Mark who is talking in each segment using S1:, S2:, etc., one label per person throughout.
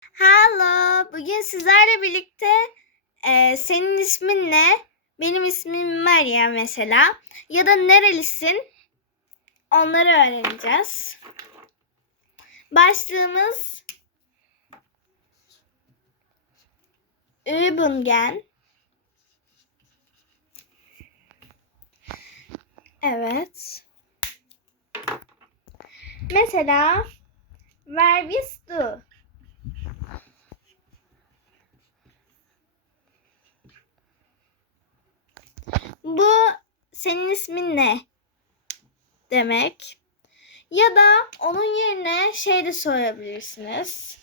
S1: Hello, bugün sizlerle birlikte e, senin ismin ne? Benim ismim Meryem mesela. Ya da nerelisin? Onları öğreneceğiz. Başlığımız Übungen. Evet. Mesela Wer bist du? Bu senin ismin ne? Demek. Ya da onun yerine şey de sorabilirsiniz.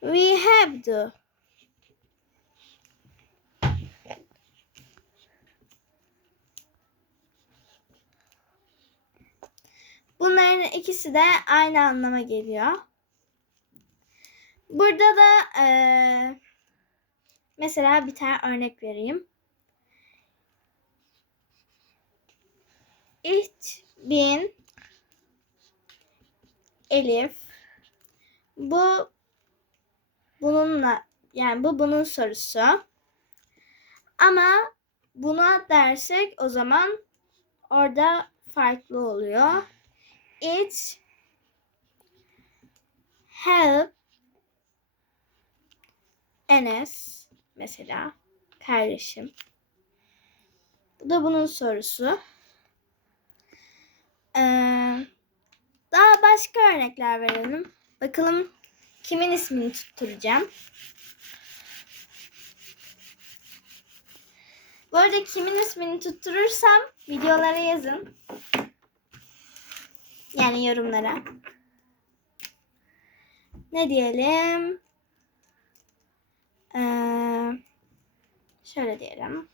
S1: We have to. Bunların ikisi de aynı anlama geliyor. Burada da eee Mesela bir tane örnek vereyim. Ich bin Elif. Bu bununla yani bu bunun sorusu. Ama buna dersek o zaman orada farklı oluyor. It help Enes mesela kardeşim. Bu da bunun sorusu. Ee, daha başka örnekler verelim. Bakalım kimin ismini tutturacağım. Bu arada kimin ismini tutturursam videolara yazın. Yani yorumlara. Ne diyelim? Ee, şöyle diyelim.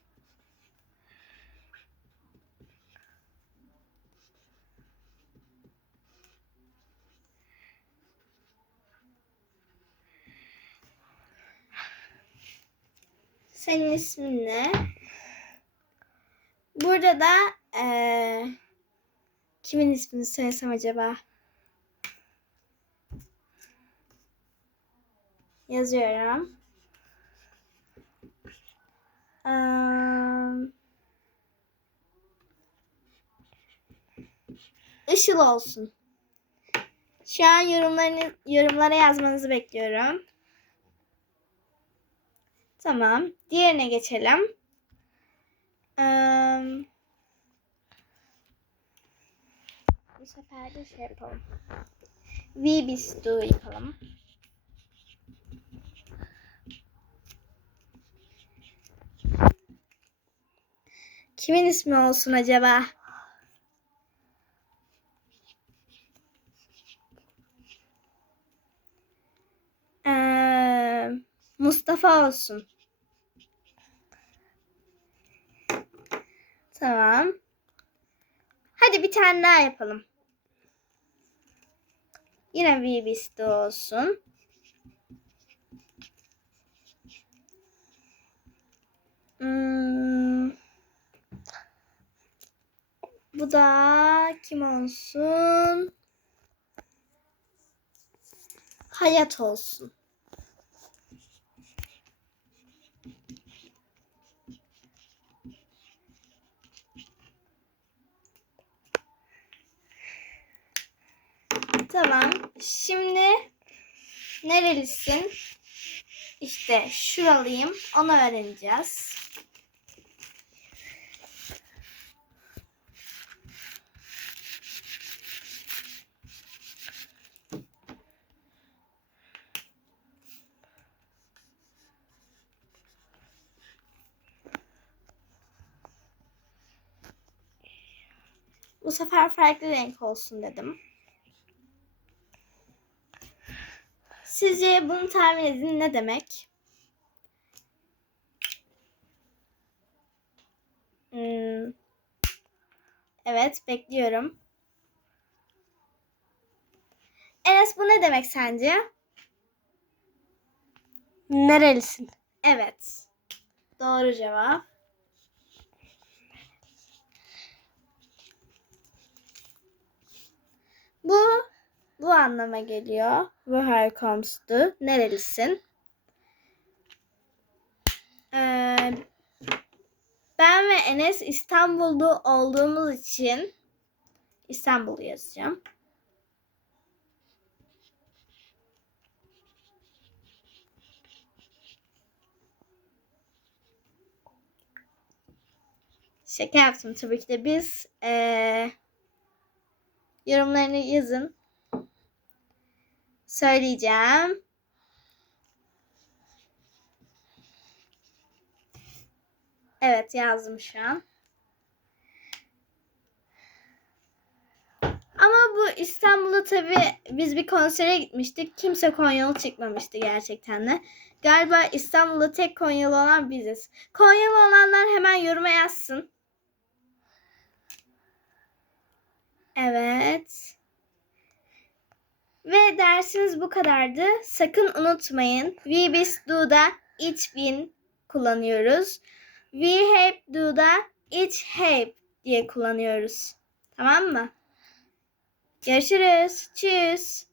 S1: Senin ismin ne? Burada da ee, kimin ismini söylesem acaba? Yazıyorum. Işıl olsun. Şu an yorumlarını yorumlara yazmanızı bekliyorum. Tamam. Diğerine geçelim. Eee, bu sefer de şey yapalım. We do yapalım. Kimin ismi olsun acaba? Ee, Mustafa olsun. Tamam. Hadi bir tane daha yapalım. Yine Vibis'te olsun. Hmm. Bu da kim olsun? Hayat olsun. Tamam. Şimdi nerelisin? İşte şuralıyım. Onu öğreneceğiz. Bu sefer farklı renk olsun dedim. Sizce bunu tahmin edin ne demek? Hmm. Evet, bekliyorum. Enes bu ne demek sence?
S2: Nerelisin?
S1: Evet. Doğru cevap. Bu bu anlama geliyor. Where comes to? Nerelisin? Ee, ben ve Enes İstanbul'da olduğumuz için İstanbul yazacağım. Şaka yaptım tabii ki de biz eee, yorumlarını yazın. Söyleyeceğim. Evet yazdım şu an. Ama bu İstanbul'da tabii biz bir konsere gitmiştik. Kimse Konyalı çıkmamıştı gerçekten de. Galiba İstanbul'da tek Konyalı olan biziz. Konyalı olanlar hemen yoruma yazsın. Evet. Ve dersimiz bu kadardı. Sakın unutmayın. We biz do'da ich bin kullanıyoruz. We hep do'da ich hep diye kullanıyoruz. Tamam mı? Görüşürüz. Tschüss.